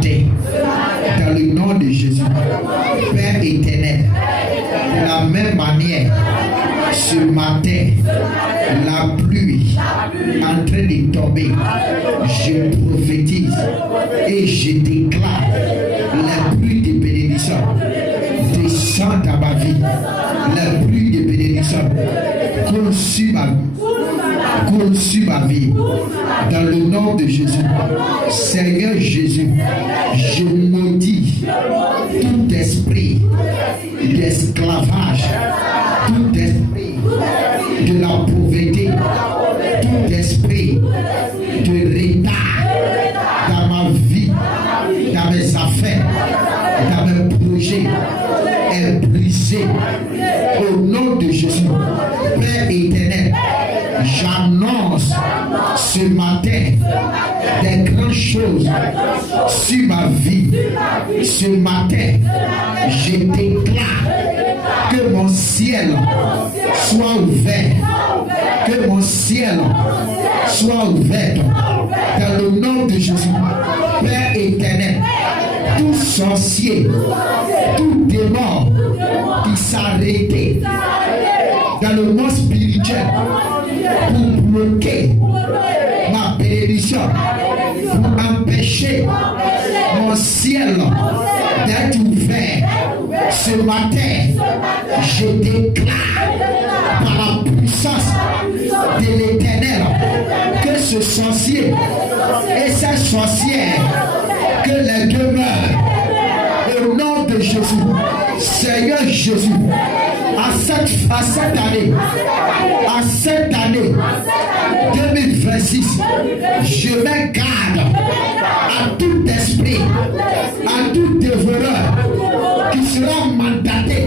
matin, dans le nom de Jésus, Père éternel, de la même manière, ce matin, la pluie en train de tomber, je prophétise et je déclare la pluie de bénédiction descend dans ma vie, la pluie de bénédiction conçue ma vie, dans le nom de Jésus. Seigneur Jésus, je maudis tout esprit d'esclavage, tout esprit de la pauvreté, tout esprit de retard dans ma vie, dans mes affaires, dans mes projets, est brisé au nom de Jésus. Père éternel, j'annonce ce matin des grandes choses sur ma vie. Ce matin, je déclare que mon ciel soit ouvert, que mon ciel soit ouvert dans le nom de Jésus. Père éternel, tout sorcier, tout démon qui s'arrêtait dans le monde spirituel pour bloquer ma bénédiction, pour empêcher mon ciel d'être ouvert. Ce matin, je déclare par la puissance de l'Éternel que ce sorcier et cette sorcière, que les demeurent au nom de Jésus. Seigneur Jésus, à cette année 2026, je mets garde à tout esprit, à tout dévoreur qui sera mandaté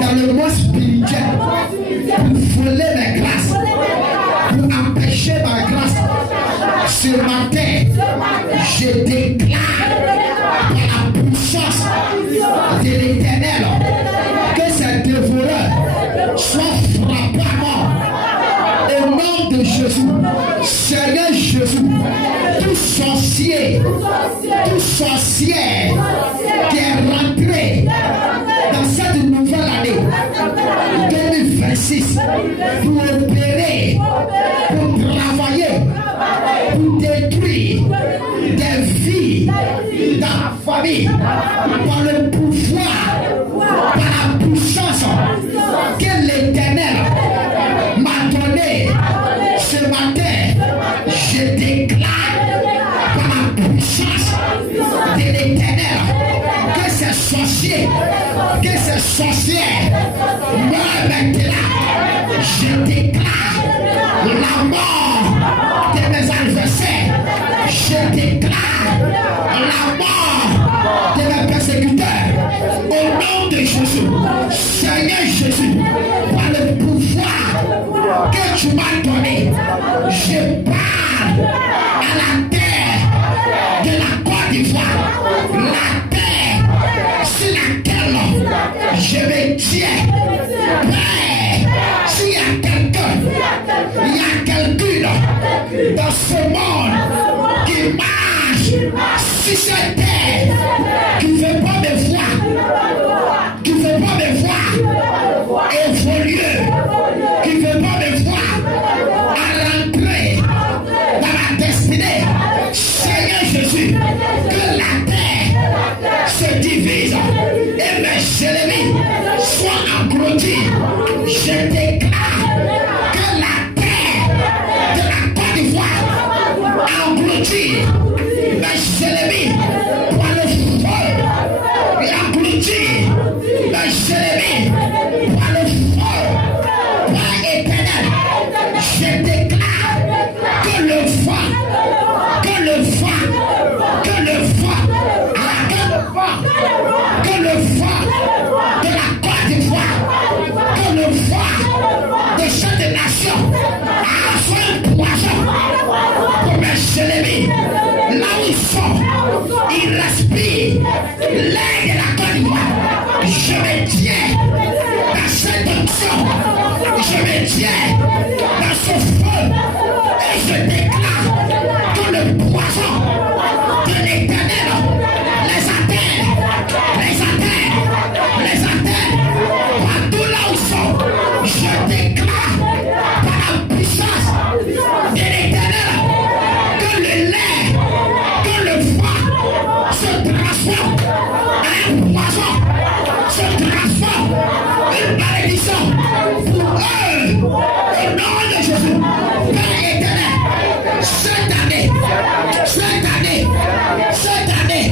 dans le monde spirituel pour voler mes grâces, pour empêcher ma grâce. Ce matin, je déclare par la puissance de l'Éternel que ces dévoreurs soient frappés à mort. Au nom de Jésus, Seigneur Jésus, tout sorcier, tout sorcière qui est rentré dans cette nouvelle année 2026 pour opérer, pour travailler, pour détruire des vies dans la famille, par le pouvoir, par la puissance que l'Éternel m'a donné ce matin. Je déclare par la puissance de l'Éternel que ces sorciers, que ces sorcières meurent maintenant. Je déclare la mort de mes adversaires. Je déclare la mort de mes persécuteurs. Au nom de Jésus, Seigneur Jésus, par le pouvoir que tu m'as donné, je parle à la terre de la Côte d'Ivoire, la terre sur laquelle je me tiens. Père, s'il y a quelqu'un, il y a quelqu'une dans ce monde qui marche sur cette terre, qui ne veut pas me voir, qui ne veut pas me voir évoluer, qui ne veut pas me voir à rentrer dans la destinée. Seigneur Jésus, que la terre se divise et mes ennemis soient engloutis. Je déclare que la terre de la Côte d'Ivoire engloutit mes ennemis par le feu, et engloutit mes ennemis par le feu. Père éternel, je déclare que le vent, que le vent, que le vent, que le vent de la Côte d'Ivoire, que le vent de cette nation a fait un poison pour mes ennemis. Là où ils sont, ils respirent l'air de la Côte d'Ivoire. Je me tiens dans cette onction, je me tiens dans ce feu et je déclare que le poison de l'Éternel Partout là où sont, je déclare par la puissance de l'Éternel que le lait, que le froid se transforme en un poison, se transforme en une malédiction pour eux. Au nom de Jésus, Père éternel, cette année,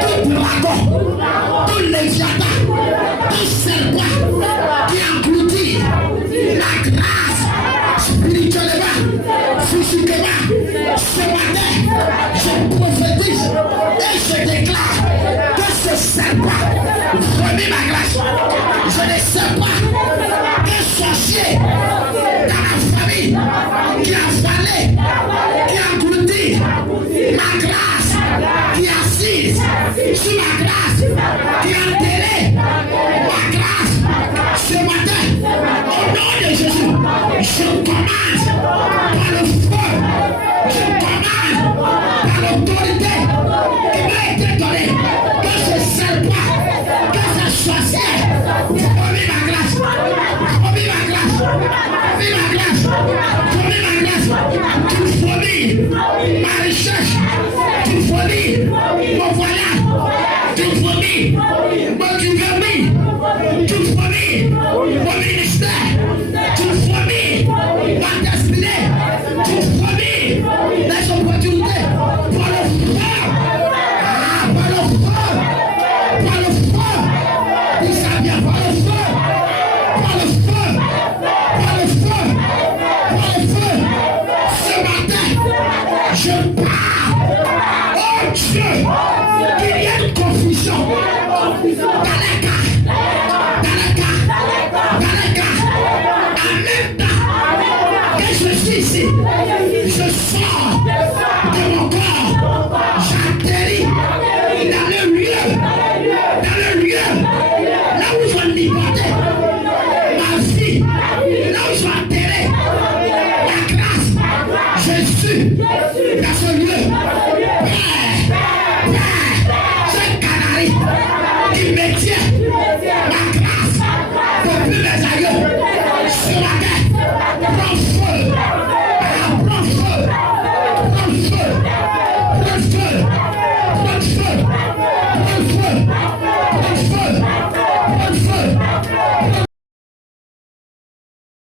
tout dragon, tout léviathan, tout serpent qui engloutit la grâce spirituellement, physiquement, ce matin, je prophétise et je déclare que ce serpent remet ma grâce. Je ne sais pas quel sorcier dans la famille qui a avalé, qui a englouti ma grâce, qui est assise sur ma grâce, qui a enterré ma grâce ce matin. Au nom de Jésus, je commande par le feu, je commande par l'autorité qui m'a été donnée que ce serpent, que ce sorcier remet ma grâce, remet ma grâce, remet ma grâce, remet ma grâce. Tu fournis ma recherche, tu fournis mon voyage, tu fournis mon gouvernement, tu fournis mon ministère, tu fournis ma destinée, tu fournis les opportunités pour le feu, par le feu, par le feu, il s'avère par le feu, par le feu, par le feu, par le feu. Ce matin, je parle, oh Dieu, qu'il y ait une confusion dans les cas, en même temps que je suis ici, je sors de mon corps, j'atterris dans le lieu, là où je vais libérer ma vie, là où je vais enterrer la grâce. Jésus